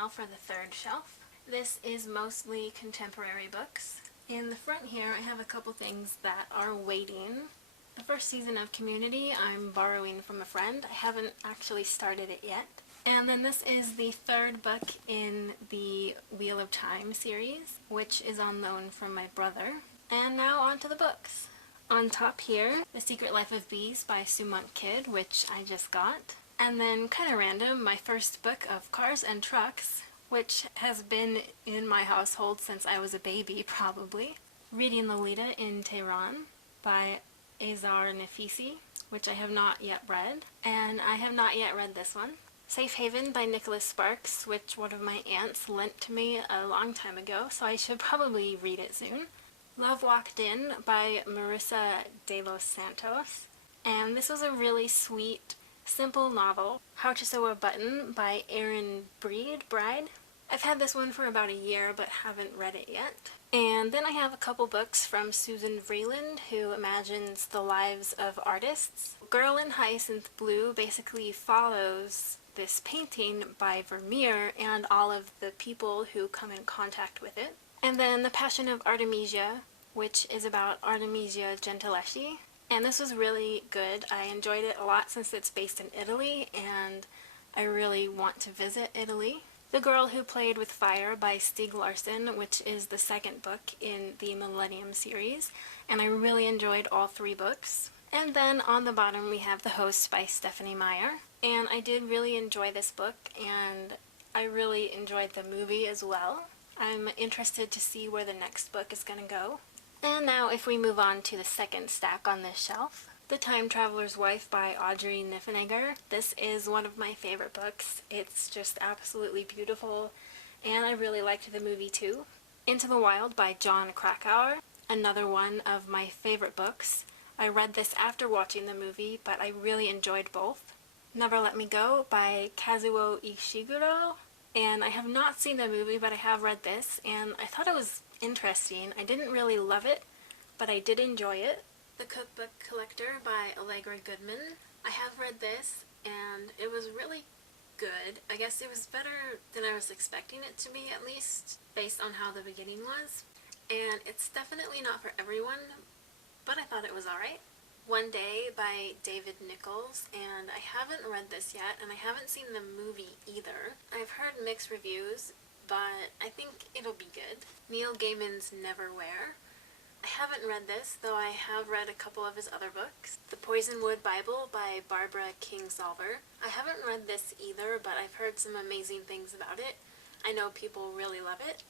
now for the third shelf. This is mostly contemporary books. In the front here I have a couple things that are waiting. The first season of Community I'm borrowing from a friend. I haven't actually started it yet. And then this is the third book in the Wheel of Time series, which is on loan from my brother. And now on to the books. On top here, The Secret Life of Bees by Sumont Kid, which I just got. And then, kind of random, my first book of Cars and Trucks, which has been in my household since I was a baby, probably. Reading Lolita in Tehran by Azar Nafisi, which I have not yet read. And I have not yet read this one. Safe Haven by Nicholas Sparks, which one of my aunts lent to me a long time ago, so I should probably read it soon. Love Walked In by Marissa de los Santos. And this was a really sweet, simple novel. How to Sew a Button by Erin Bride. I've had this one for about a year but haven't read it yet. And then I have a couple books from Susan Vreeland, who imagines the lives of artists. Girl in Hyacinth Blue basically follows this painting by Vermeer and all of the people who come in contact with it. And then The Passion of Artemisia, which is about Artemisia Gentileschi. And this was really good. I enjoyed it a lot since it's based in Italy, and I really want to visit Italy. The Girl Who Played with Fire by Stieg Larsson, which is the second book in the Millennium series, and I really enjoyed all three books. And then on the bottom we have The Host by Stephanie Meyer, and I did really enjoy this book, and I really enjoyed the movie as well. I'm interested to see where the next book is going to go. And now if we move on to the second stack on this shelf, The Time Traveler's Wife by Audrey Niffenegger. This is one of my favorite books. It's just absolutely beautiful, and I really liked the movie too. Into the Wild by John Krakauer, another one of my favorite books. I read this after watching the movie, but I really enjoyed both. Never Let Me Go by Kazuo Ishiguro. And I have not seen the movie, but I have read this, and I thought it was interesting. I didn't really love it, but I did enjoy it. The Cookbook Collector by Allegra Goodman. I have read this, and it was really good. I guess it was better than I was expecting it to be, at least, based on how the beginning was. And it's definitely not for everyone, but I thought it was alright. One Day by David Nichols, and I haven't read this yet, and I haven't seen the movie either. I've heard mixed reviews, but I think it'll be good. Neil Gaiman's Neverwhere. I haven't read this, though I have read a couple of his other books. The Poisonwood Bible by Barbara Kingsolver. I haven't read this either, but I've heard some amazing things about it. I know people really love it.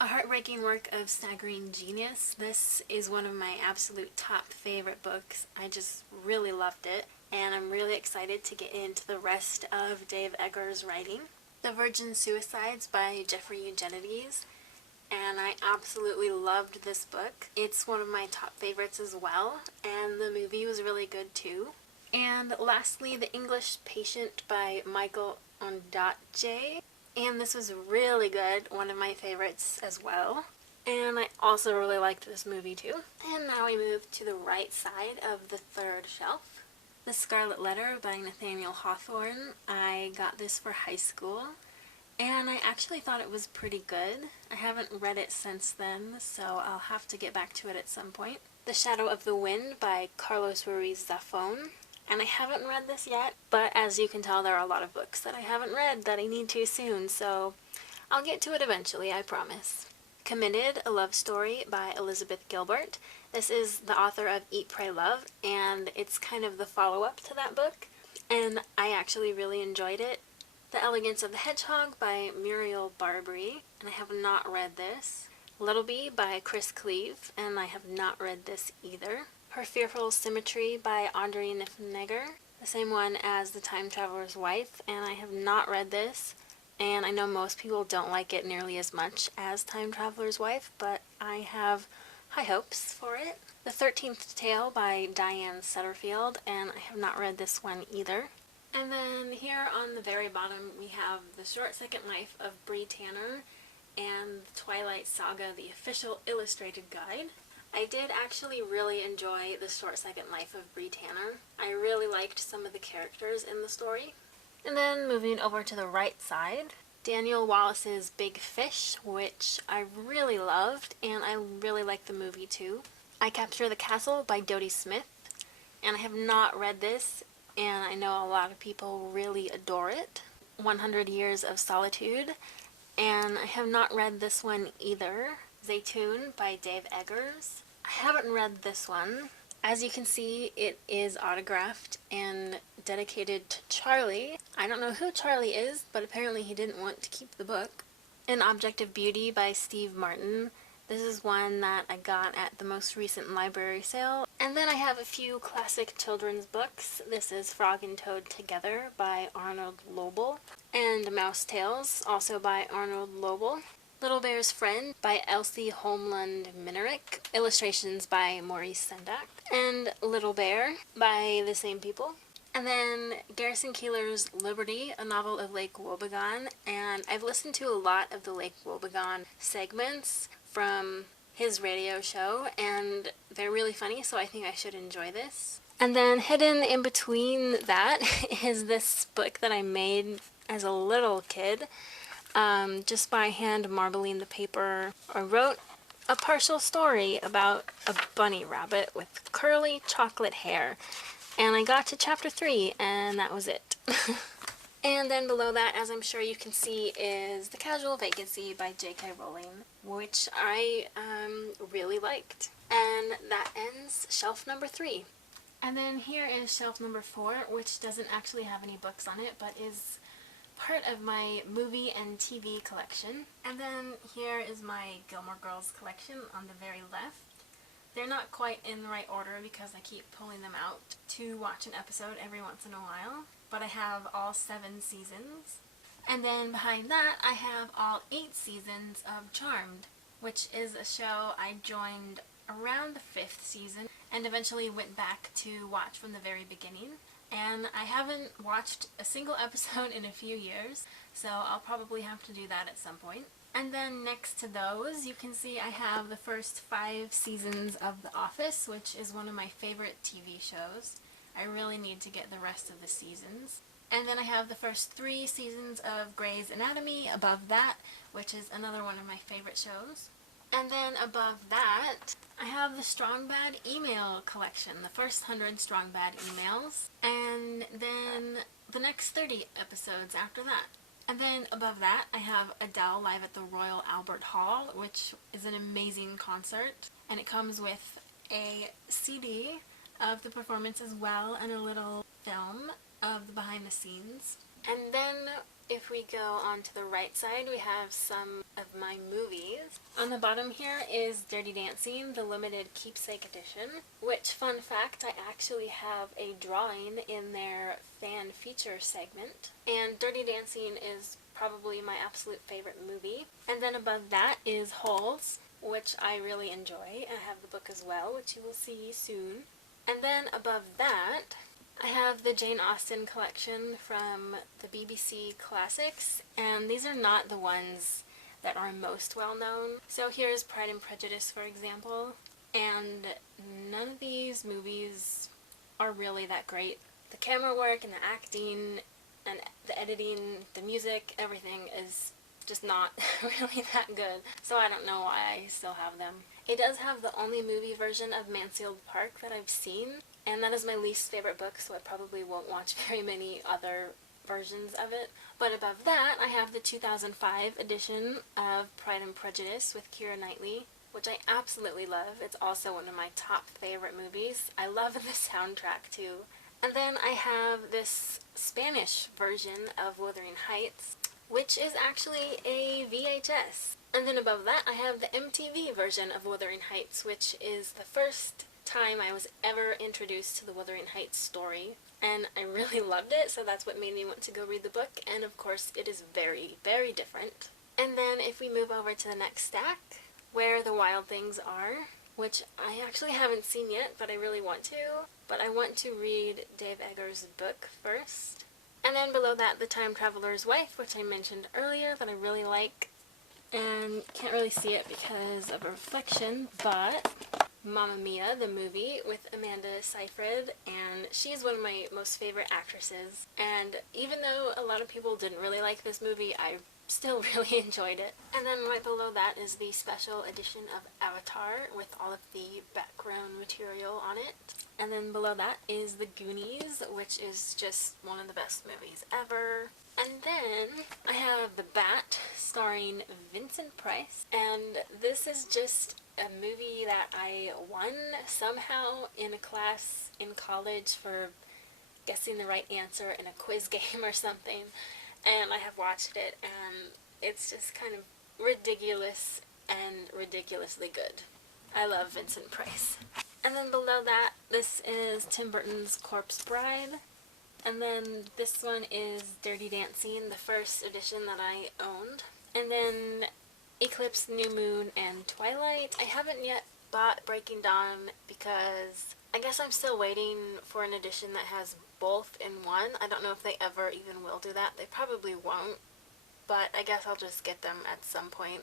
A Heartbreaking Work of Staggering Genius. This is one of my absolute top favorite books. I just really loved it, and I'm really excited to get into the rest of Dave Eggers' writing. The Virgin Suicides by Jeffrey Eugenides, and I absolutely loved this book. It's one of my top favorites as well, and the movie was really good too. And lastly, The English Patient by Michael Ondaatje. And this was really good, one of my favorites as well. And I also really liked this movie too. And now we move to the right side of the third shelf. The Scarlet Letter by Nathaniel Hawthorne. I got this for high school, and I actually thought it was pretty good. I haven't read it since then, so I'll have to get back to it at some point. The Shadow of the Wind by Carlos Ruiz Zafón. And I haven't read this yet, but as you can tell, there are a lot of books that I haven't read that I need to soon, so I'll get to it eventually, I promise. Committed, a Love Story by Elizabeth Gilbert. This is the author of Eat, Pray, Love, and it's kind of the follow-up to that book, and I actually really enjoyed it. The Elegance of the Hedgehog by Muriel Barbary, and I have not read this. Little Bee by Chris Cleave, and I have not read this either. Her Fearful Symmetry by Audrey Niffenegger, the same one as The Time Traveler's Wife, and I have not read this, and I know most people don't like it nearly as much as Time Traveler's Wife, but I have high hopes for it. The 13th Tale by Diane Setterfield, and I have not read this one either. And then here on the very bottom we have The Short Second Life of Bree Tanner and the Twilight Saga, the official illustrated guide. I did actually really enjoy The Short Second Life of Bree Tanner. I really liked some of the characters in the story. And then moving over to the right side, Daniel Wallace's Big Fish, which I really loved, and I really like the movie too. I Capture the Castle by Dodie Smith, and I have not read this, and I know a lot of people really adore it. 100 Years of Solitude, and I have not read this one either. Zaytoon by Dave Eggers. I haven't read this one. As you can see, it is autographed and dedicated to Charlie. I don't know who Charlie is, but apparently he didn't want to keep the book. An Object of Beauty by Steve Martin. This is one that I got at the most recent library sale. And then I have a few classic children's books. This is Frog and Toad Together by Arnold Lobel. And Mouse Tales, also by Arnold Lobel. Little Bear's Friend by Elsie Holmlund Minerick. Illustrations by Maurice Sendak. And Little Bear by the same people. And then Garrison Keillor's Liberty, a novel of Lake Wobegon. And I've listened to a lot of the Lake Wobegon segments from his radio show, and they're really funny, so I think I should enjoy this. And then hidden in between that is this book that I made as a little kid. Just by hand marbling the paper. I wrote a partial story about a bunny rabbit with curly chocolate hair. And I got to chapter 3, and that was it. And then below that, as I'm sure you can see, is The Casual Vacancy by J.K. Rowling, which I really liked. And that ends shelf number 3. And then here is shelf number 4, which doesn't actually have any books on it, but is part of my movie and TV collection. And then here is my Gilmore Girls collection on the very left. They're not quite in the right order because I keep pulling them out to watch an episode every once in a while, but I have all 7 seasons. And then behind that I have all 8 seasons of Charmed, which is a show I joined around the 5th season and eventually went back to watch from the very beginning. And I haven't watched a single episode in a few years, so I'll probably have to do that at some point. And then next to those, you can see I have the first 5 seasons of The Office, which is one of my favorite TV shows. I really need to get the rest of the seasons. And then I have the first 3 seasons of Grey's Anatomy above that, which is another one of my favorite shows. And then above that, I have the Strong Bad email collection, the first 100 Strong Bad emails, and then the next 30 episodes after that. And then above that, I have Adele live at the Royal Albert Hall, which is an amazing concert, and it comes with a CD of the performance as well, and a little film of the behind the scenes. And then if we go on to the right side, we have some of my movies. On the bottom here is Dirty Dancing, the limited keepsake edition, which, fun fact, I actually have a drawing in their fan feature segment. And Dirty Dancing is probably my absolute favorite movie. And then above that is Holes, which I really enjoy. I have the book as well, which you will see soon. And then above that, I have the Jane Austen collection from the BBC Classics, and these are not the ones that are most well known. So here's Pride and Prejudice, for example, and none of these movies are really that great. The camera work and the acting and the editing, the music, everything is just not really that good, so I don't know why I still have them. It does have the only movie version of Mansfield Park that I've seen, and that is my least favorite book, so I probably won't watch very many other versions of it. But above that, I have the 2005 edition of Pride and Prejudice with Keira Knightley, which I absolutely love. It's also one of my top favorite movies. I love the soundtrack too. And then I have this Spanish version of Wuthering Heights, which is actually a VHS. And then above that, I have the MTV version of Wuthering Heights, which is the first time I was ever introduced to the Wuthering Heights story, and I really loved it, so that's what made me want to go read the book, and of course it is very, very different. And then if we move over to the next stack, Where the Wild Things Are, which I actually haven't seen yet, but I really want to, but I want to read Dave Eggers' book first. And then below that, The Time Traveler's Wife, which I mentioned earlier that I really like, and can't really see it because of a reflection, but Mamma Mia, the movie with Amanda Seyfried, and she's one of my most favorite actresses. And even though a lot of people didn't really like this movie, I still really enjoyed it. And then right below that is the special edition of Avatar with all of the background material on it. And then below that is The Goonies, which is just one of the best movies ever. And then I have The Bat, starring Vincent Price. And this is just a movie that I won somehow in a class in college for guessing the right answer in a quiz game or something. And I have watched it, and it's just kind of ridiculous and ridiculously good. I love Vincent Price. And then below that, this is Tim Burton's Corpse Bride. And then this one is Dirty Dancing, the first edition that I owned. And then Eclipse, New Moon, and Twilight. I haven't yet bought Breaking Dawn because I guess I'm still waiting for an edition that has both in one. I don't know if they ever even will do that. They probably won't, but I guess I'll just get them at some point.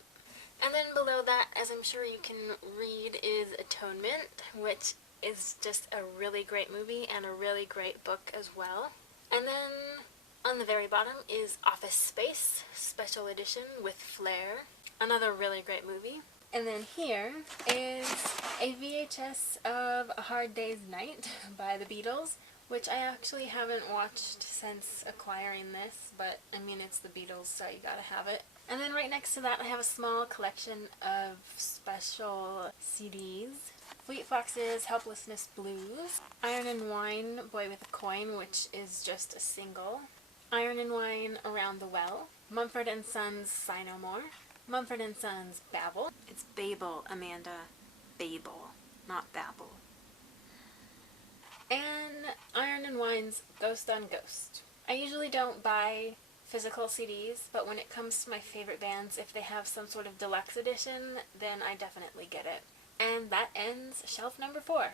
And then below that, as I'm sure you can read, is Atonement, which is just a really great movie and a really great book as well. And then on the very bottom is Office Space, special edition with Flair, another really great movie. And then here is a VHS of A Hard Day's Night by the Beatles, which I actually haven't watched since acquiring this, but I mean, it's the Beatles, so you gotta have it. And then right next to that I have a small collection of special CDs. Fleet Foxes' Helplessness Blues, Iron and Wine, Boy with a Coin, which is just a single, Iron and Wine, Around the Well, Mumford & Sons' Sigh No More, Mumford & Sons' Babel. It's Babel, Amanda. Babel, not Babel. And Iron and Wine's Ghost on Ghost. I usually don't buy physical CDs, but when it comes to my favorite bands, if they have some sort of deluxe edition, then I definitely get it. And that ends shelf number 4.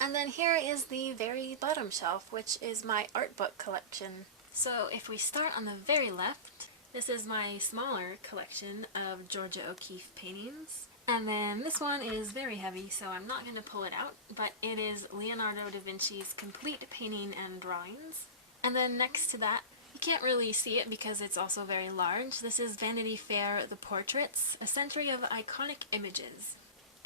And then here is the very bottom shelf, which is my art book collection. So if we start on the very left, this is my smaller collection of Georgia O'Keeffe paintings. And then this one is very heavy, so I'm not going to pull it out, but it is Leonardo da Vinci's complete painting and drawings. And then next to that, you can't really see it because it's also very large. This is Vanity Fair The Portraits, a century of iconic images.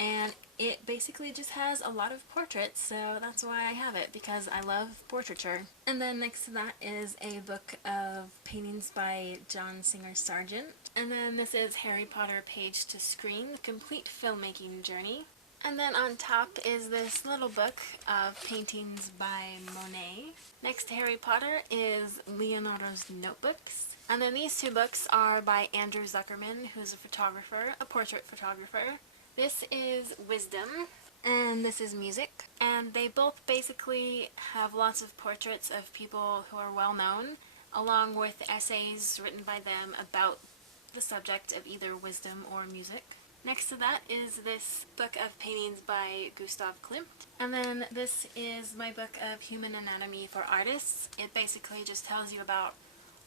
And it basically just has a lot of portraits, so that's why I have it, because I love portraiture. And then next to that is a book of paintings by John Singer Sargent. And then this is Harry Potter Page to Screen, the complete filmmaking journey. And then on top is this little book of paintings by Monet. Next to Harry Potter is Leonardo's notebooks. And then these two books are by Andrew Zuckerman, who's a photographer, a portrait photographer. This is Wisdom, and this is Music, and they both basically have lots of portraits of people who are well known, along with essays written by them about the subject of either wisdom or music. Next to that is this book of paintings by Gustav Klimt, and then this is my book of Human Anatomy for Artists. It basically just tells you about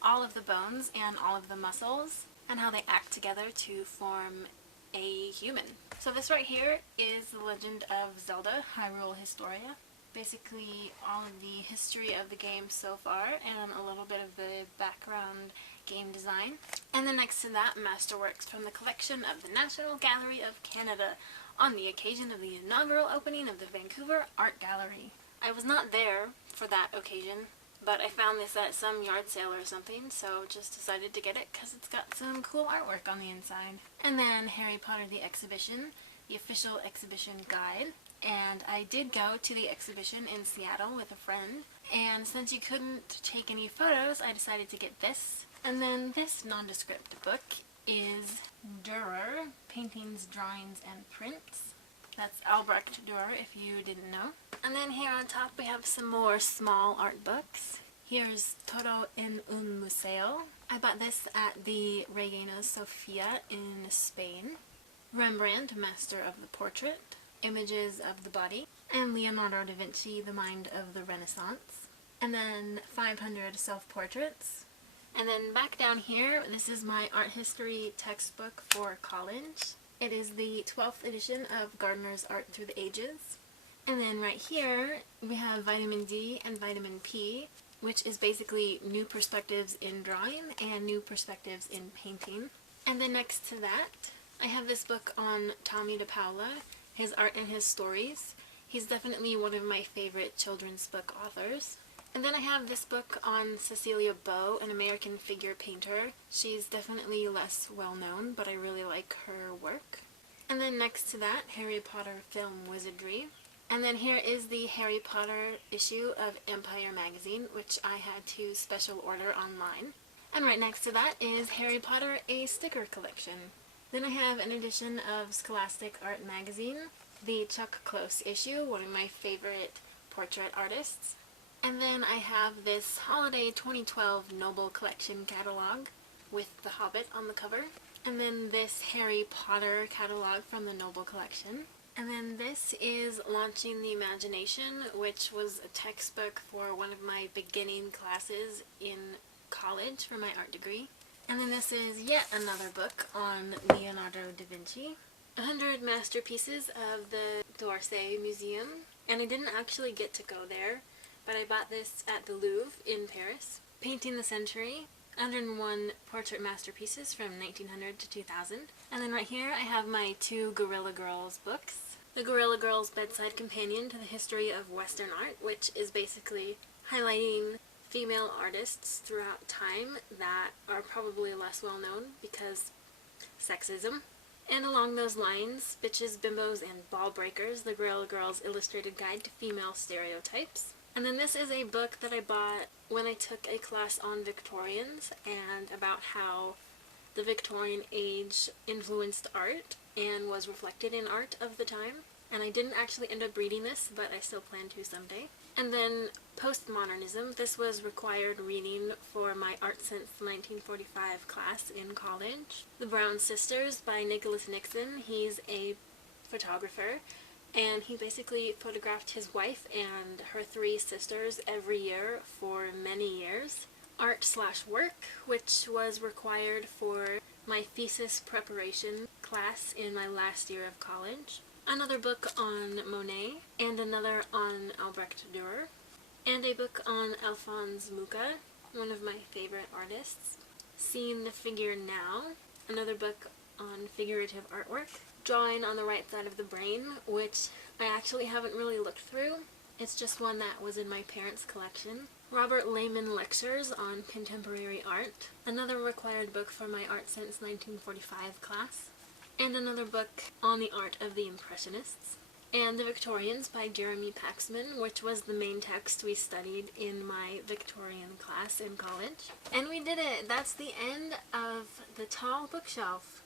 all of the bones and all of the muscles, and how they act together to form a human. So this right here is The Legend of Zelda: Hyrule Historia. Basically all of the history of the game so far and a little bit of the background game design. And then next to that, masterworks from the collection of the National Gallery of Canada on the occasion of the inaugural opening of the Vancouver Art Gallery. I was not there for that occasion, but I found this at some yard sale or something, so just decided to get it because it's got some cool artwork on the inside. And then Harry Potter the Exhibition, the official exhibition guide. And I did go to the exhibition in Seattle with a friend, and since you couldn't take any photos, I decided to get this. And then this nondescript book is Dürer, Paintings, Drawings, and Prints. That's Albrecht Dürer, if you didn't know. And then here on top we have some more small art books. Here's Todo en un Museo. I bought this at the Reina Sofia in Spain. Rembrandt, Master of the Portrait. Images of the Body. And Leonardo da Vinci, The Mind of the Renaissance. And then 500 self-portraits. And then back down here, this is my art history textbook for college. It is the 12th edition of Gardner's Art Through the Ages. And then right here, we have vitamin D and vitamin P. which is basically new perspectives in drawing and new perspectives in painting. And then next to that, I have this book on Tommy DePaola, his art and his stories. He's definitely one of my favorite children's book authors. And then I have this book on Cecilia Beau, an American figure painter. She's definitely less well known, but I really like her work. And then next to that, Harry Potter film wizardry. And then here is the Harry Potter issue of Empire magazine, which I had to special order online. And right next to that is Harry Potter, a sticker collection. Then I have an edition of Scholastic Art magazine, the Chuck Close issue, one of my favorite portrait artists. And then I have this Holiday 2012 Noble Collection catalog with The Hobbit on the cover. And then this Harry Potter catalog from the Noble Collection. And then this is Launching the Imagination, which was a textbook for one of my beginning classes in college for my art degree. And then this is yet another book on Leonardo da Vinci. 100 masterpieces of the d'Orsay Museum. And I didn't actually get to go there, but I bought this at the Louvre in Paris. Painting the Century, 101 portrait masterpieces from 1900 to 2000. And then right here I have my two Guerrilla Girls books. The Guerrilla Girls Bedside Companion to the History of Western Art, which is basically highlighting female artists throughout time that are probably less well known because sexism. And along those lines, Bitches, Bimbos, and Ball Breakers, the Guerrilla Girls Illustrated Guide to Female Stereotypes. And then this is a book that I bought when I took a class on Victorians and about how the Victorian age influenced art and was reflected in art of the time. And I didn't actually end up reading this, but I still plan to someday. And then Postmodernism. This was required reading for my Art Since 1945 class in college. The Brown Sisters by Nicholas Nixon. He's a photographer, and he basically photographed his wife and her three sisters every year for many years. Art/work, which was required for my thesis preparation class in my last year of college. Another book on Monet, and another on Albrecht Dürer, and a book on Alphonse Mucha, one of my favorite artists. Seeing the Figure Now, another book on figurative artwork. Drawing on the Right Side of the Brain, which I actually haven't really looked through. It's just one that was in my parents' collection. Robert Lehman Lectures on Contemporary Art, another required book for my Art Since 1945 class. And another book on the art of the Impressionists. And The Victorians by Jeremy Paxman, which was the main text we studied in my Victorian class in college. And we did it! That's the end of the tall bookshelf.